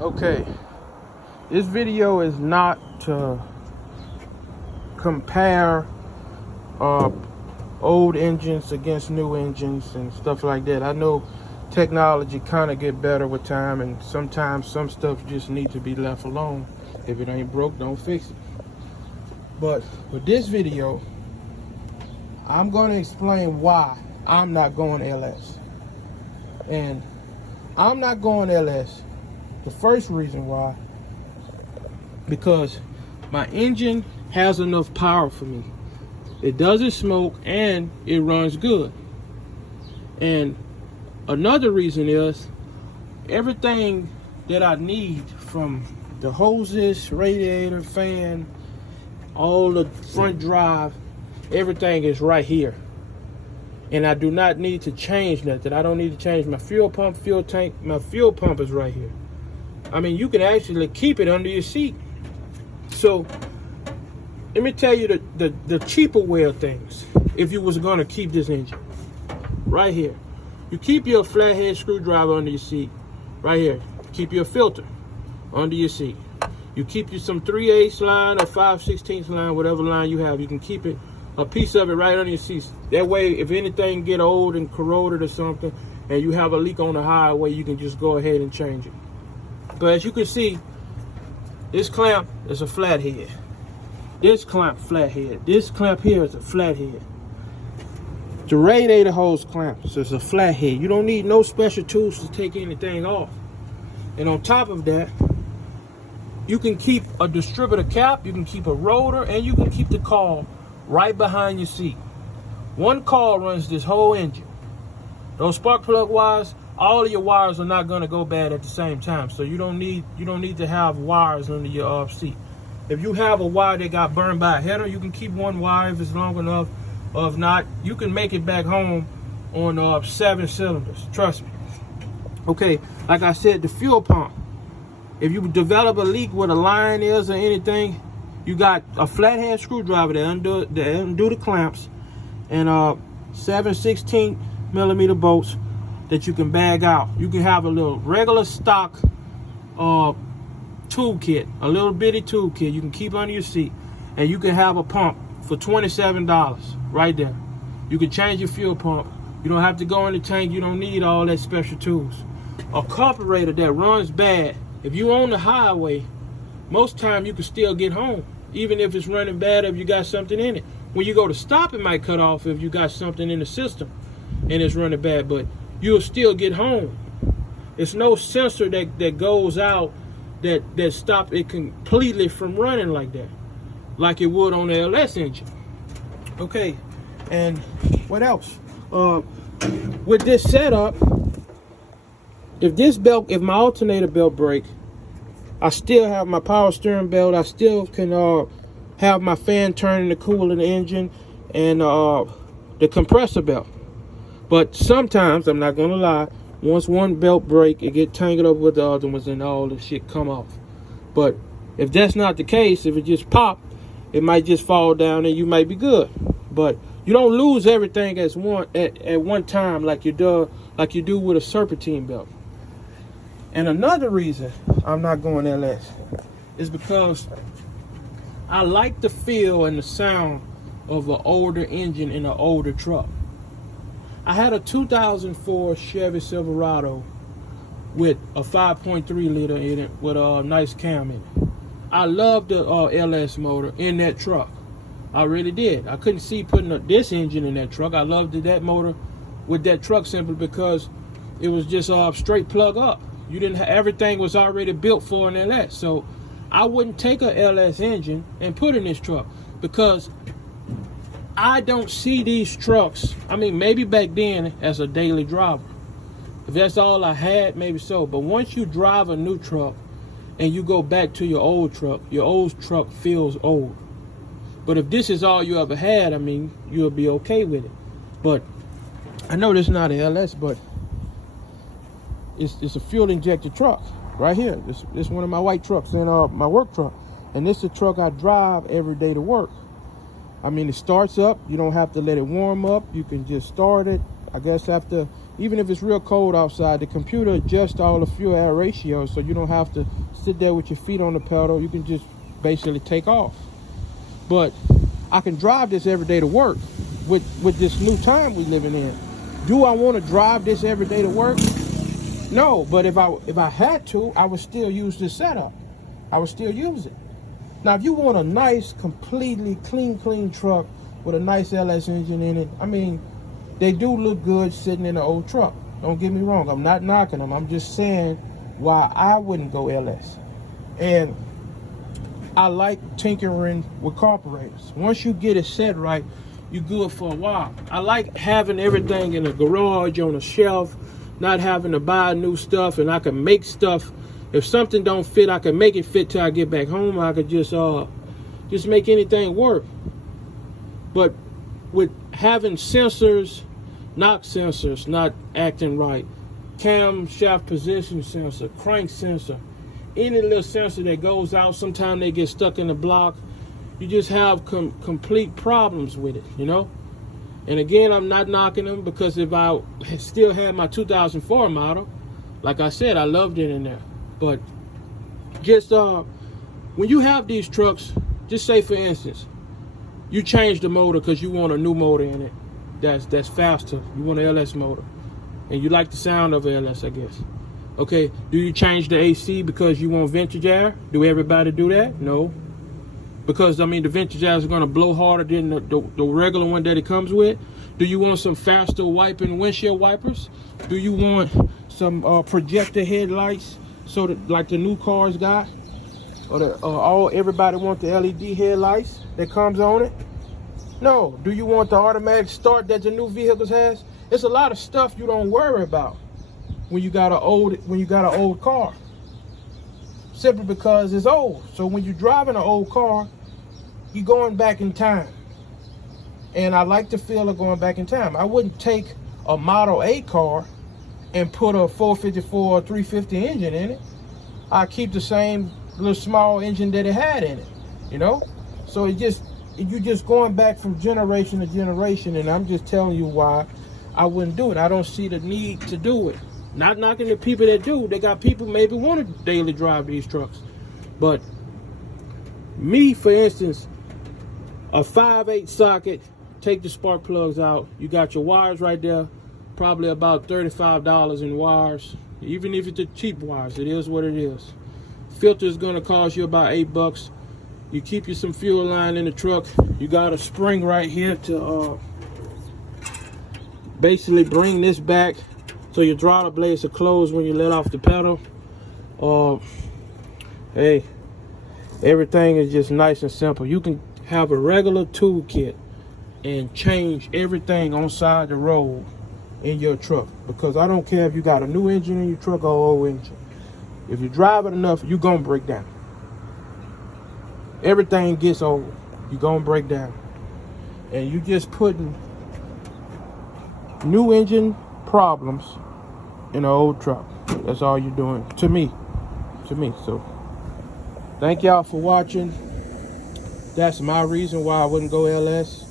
Okay, this video is not to compare old engines against new engines and stuff like that. I know technology kind of get better with time, and sometimes some stuff just needs to be left alone. If it ain't broke, don't fix it. But with this video, I'm going to explain why I'm not going LS. And I'm not going LS. The first reason why, because my engine has enough power for me. It doesn't smoke and it runs good. And another reason is everything that I need, from the hoses, radiator, fan, all the front drive, everything is right here. And I do not need to change nothing. I don't need to change my fuel pump, fuel tank. My fuel pump is right here. I mean, you can actually keep it under your seat. So let me tell you the cheaper way of things. If you was going to keep this engine, right here, you keep your flathead screwdriver under your seat. Right here, keep your filter under your seat. You keep you some 3/8 line or 5/16 line, whatever line you have. You can keep it, a piece of it, right under your seat. That way, if anything get old and corroded or something, and you have a leak on the highway, you can just go ahead and change it. But as you can see, this clamp is a flathead. This clamp, flathead. This clamp here is a flathead. The radiator hose clamp is a flathead. You don't need no special tools to take anything off. And on top of that, you can keep a distributor cap, you can keep a rotor, and you can keep the coil right behind your seat. One coil runs this whole engine. Those spark plug wires, all of your wires are not going to go bad at the same time. So you don't need to have wires under your seat. If you have a wire that got burned by a header, you can keep one wire if it's long enough. Or if not, you can make it back home on 7 cylinders. Trust me. Okay, like I said, the fuel pump. If you develop a leak where the line is or anything, you got a flathead screwdriver that undo the clamps, and 7/16 millimeter bolts that you can bag out. You can have a little regular stock toolkit, a little bitty toolkit you can keep under your seat, and you can have a pump for $27 right there. You can change your fuel pump. You don't have to go in the tank. You don't need all that special tools. A carburetor that runs bad, if you on the highway, most time you can still get home, even if it's running bad, if you got something in it. When you go to stop, it might cut off if you got something in the system and it's running bad, but you'll still get home. It's no sensor that goes out that stop it completely from running like that, like it would on the LS engine. Okay, and what else? With this setup, if my alternator belt break, I still have my power steering belt. I still can have my fan turning to cool in the engine, and the compressor belt. But sometimes, I'm not gonna lie, once one belt break, it get tangled up with the other ones and all the shit come off. But if that's not the case, if it just pop, it might just fall down and you might be good. But you don't lose everything at one time like you do with a serpentine belt. And another reason I'm not going LS is because I like the feel and the sound of an older engine in an older truck. I had a 2004 Chevy Silverado with a 5.3 liter in it with a nice cam in it. I loved the LS motor in that truck. I really did. I couldn't see putting this engine in that truck. I loved that motor with that truck simply because it was just straight plug up. You didn't have, everything was already built for an LS. So I wouldn't take a LS engine and put in this truck because I don't see these trucks, I mean, maybe back then as a daily driver. If that's all I had, maybe so. But once you drive a new truck and you go back to your old truck feels old. But if this is all you ever had, I mean, you'll be okay with it. But I know this is not an LS, but it's a fuel injected truck right here. This one of my white trucks and my work truck. And this is the truck I drive every day to work. I mean, it starts up. You don't have to let it warm up. You can just start it. I guess after even if it's real cold outside, the computer adjusts all the fuel air ratios, so you don't have to sit there with your feet on the pedal. You can just basically take off. But I can drive this every day to work with this new time we living in. Do I want to drive this every day to work? No, but if I had to, I would still use this setup. I would still use it. Now, if you want a nice, completely clean truck with a nice LS engine in it, I mean, they do look good sitting in an old truck. Don't get me wrong. I'm not knocking them. I'm just saying why I wouldn't go LS. And I like tinkering with carburetors. Once you get it set right, you're good for a while. I like having everything in a garage on a shelf, not having to buy new stuff, and I can make stuff. If something don't fit, I can make it fit till I get back home. I could just make anything work. But with having sensors, knock sensors not acting right, cam shaft position sensor, crank sensor, any little sensor that goes out, sometimes they get stuck in the block. You just have complete problems with it, you know? And again, I'm not knocking them, because if I still had my 2004 model, like I said, I loved it in there. But just when you have these trucks, just say for instance, you change the motor because you want a new motor in it that's faster. You want an LS motor, and you like the sound of LS, I guess. Okay, do you change the AC because you want vintage air? Do everybody do that? No. Because, I mean, the vintage air is going to blow harder than the regular one that it comes with. Do you want some faster wiping windshield wipers? Do you want some projector headlights, so that, like the new cars got? Or everybody want the LED headlights that comes on it? No. Do you want the automatic start that the new vehicles has? It's a lot of stuff you don't worry about when you got an old car, simply because it's old. So when you're driving an old car, you're going back in time, and I like the feel of going back in time. I wouldn't take a Model A car and put a 454 or 350 engine in it. I keep the same little small engine that it had in it, you know. So you're just going back from generation to generation, and I'm just telling you why I wouldn't do it. I don't see the need to do it. Not knocking the people that do. They got people maybe want to daily drive these trucks. But me, for instance, a 5/8 socket, take the spark plugs out. You got your wires right there. Probably about $35 in wires. Even if it's the cheap wires, it is what it is. Filter is going to cost you about $8. You keep you some fuel line in the truck. You got a spring right here to basically bring this back, so your throttle blades are closed when you let off the pedal. Hey, everything is just nice and simple. You can have a regular toolkit and change everything on side the road in your truck, because I don't care if you got a new engine in your truck or old engine. If you drive it enough, you're gonna break down. Everything gets old, you're gonna break down. And you just putting new engine problems in an old truck. That's all you're doing, to me. So thank y'all for watching. That's my reason why I wouldn't go LS.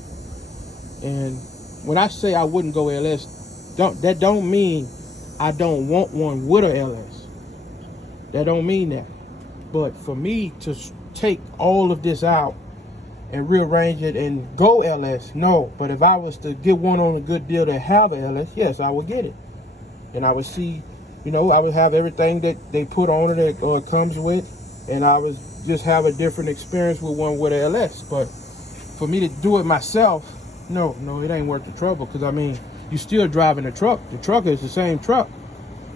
And when I say I wouldn't go LS, that don't mean I don't want one with a LS. That don't mean that. But for me to take all of this out and rearrange it and go LS, no. But if I was to get one on a good deal to have a LS, yes, I would get it. And I would see, you know, I would have everything that they put on it or it comes with, and I would just have a different experience with one with a LS. But for me to do it myself, no, it ain't worth the trouble, because I mean, you're still driving the truck. The truck is the same truck.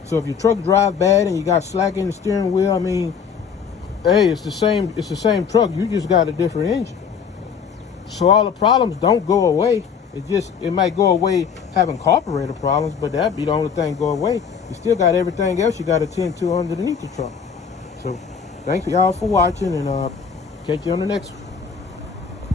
So if your truck drive bad and you got slack in the steering wheel, I mean, hey, it's the same truck. You just got a different engine. So all the problems don't go away. It might go away having carburetor problems, but that'd be the only thing go away. You still got everything else you got to tend to underneath the truck. So thank y'all for watching, and catch you on the next one.